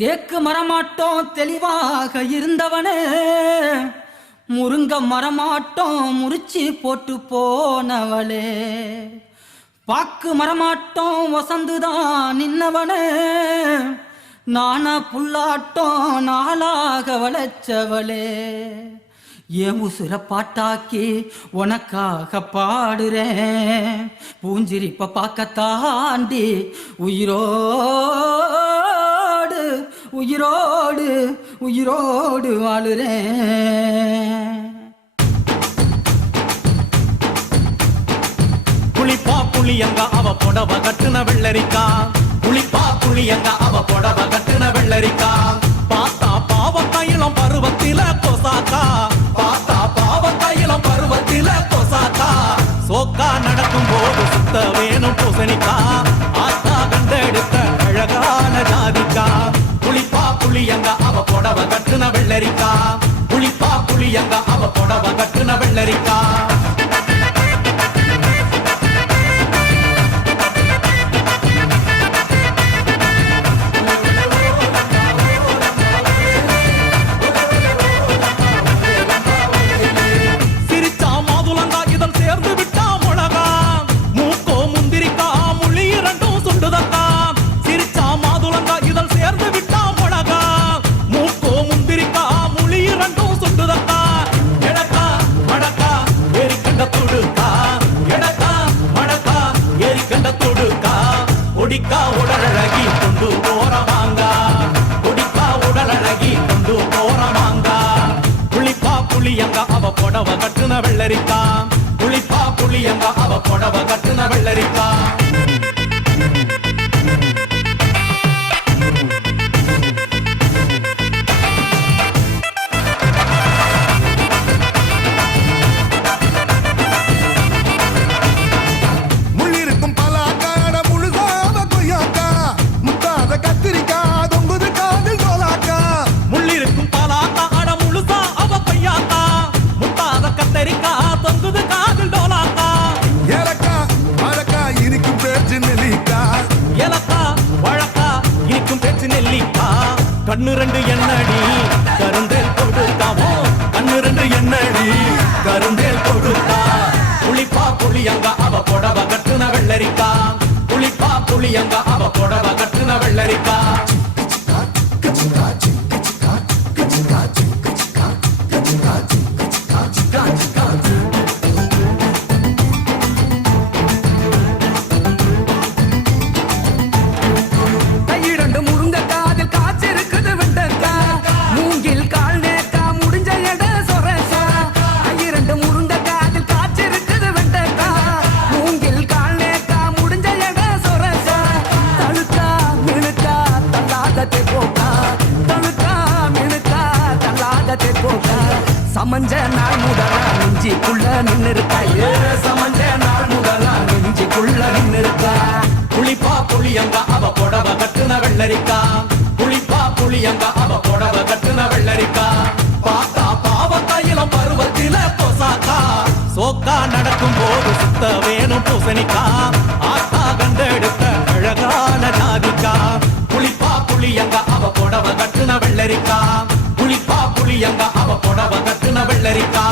தேக்கு மரமாட்டோம் தெளிவாக இருந்தவனே, முருங்க மரமாட்டோம் முறிச்சி போட்டு போனவளே, பாக்கு மரமாட்டோம் வசந்துதான் நின்னவனே, நானா புல்லாட்டோம் நாளாக வளைச்சவளே, ஏன் உசுர பாட்டாக்கி உனக்காக பாடுறேன், பூஞ்சிரிப்ப பார்க்க தாண்டி உயிரோடு உயிரோடு உயிரோடு வாழுறேன். புளிப்பா புளியங்க அவ புடவ கட்டுன வெள்ளரிக்கா, புளிப்பா புளியங்க அவ புடவ கட்டுன வெள்ளரிக்கா, பார்த்தா பாவக்காயிலம் பருவத்தில கொசாக்கா, பார்த்தா பாவக்காயிலம் பருவத்தில கொசாக்கா, சோக்கா நடக்கும் போது சுத்த வேணும் பூசணிக்கா, ஆத்தா கண்டெடுத்த அழகான ஜாதிக்கா, புளிப்பா புளியங்க அவ புடவ கட்டுன வெள்ளரிக்கா, புளிப்பா புளியங்க அவ புடவ கட்டுன வெள்ளரிக்கா. கொடிக்கா உடலழகி கொண்டு போறவாங்க, கொடிக்கா உடலழகி கொண்டு போறவாங்க, புளிப்பா புளியங்க அவ புடவ கட்டுன வெள்ளரிக்கா, புளிப்பா புளியங்க அவ புடவ கட்டுன வெள்ளரிக்கா. கண்ணு ரெண்டு எண்ணடி கருந்தேல் கொடுத்தாவோ, கண்ணு ரெண்டு எண்ணடி கருந்தேல் கொடுத்தா, புளிப்பா புளியங்க அவ புடவ கட்டுன வெள்ளரிக்கா, புளிப்பா புளியங்க அவ புடவ கட்டுன வெள்ளரிக்கா. சமஞ்ச நாள் முதலா நெஞ்சிக்குள்ள நின்னுருக்கா, சமஞ்ச நாள் முதலா நெஞ்சிக்குள்ள நின்னுருக்கா, புளிப்பா புளியங்க அவ புடவ கட்டுன வெள்ளரிக்கா, புளிப்பா புளியங்க அவ புடவ கட்டுன வெள்ளரிக்கா, பார்த்தா பாவக்காயிலம் பருவத்தில கொசாக்கா, சோக்கா நடக்கும் போது சுத்த வேணும் பூசணிக்கா, ஆத்தா கண்டெடுத்த அழகான ஜாதிக்கா, புளிப்பா புளியங்க அவ புடவ கட்டுன வெள்ளரிக்கா, புளிப்பா புளியங்க அவ புடவ கட்டுன வெள்ளரிக்கா.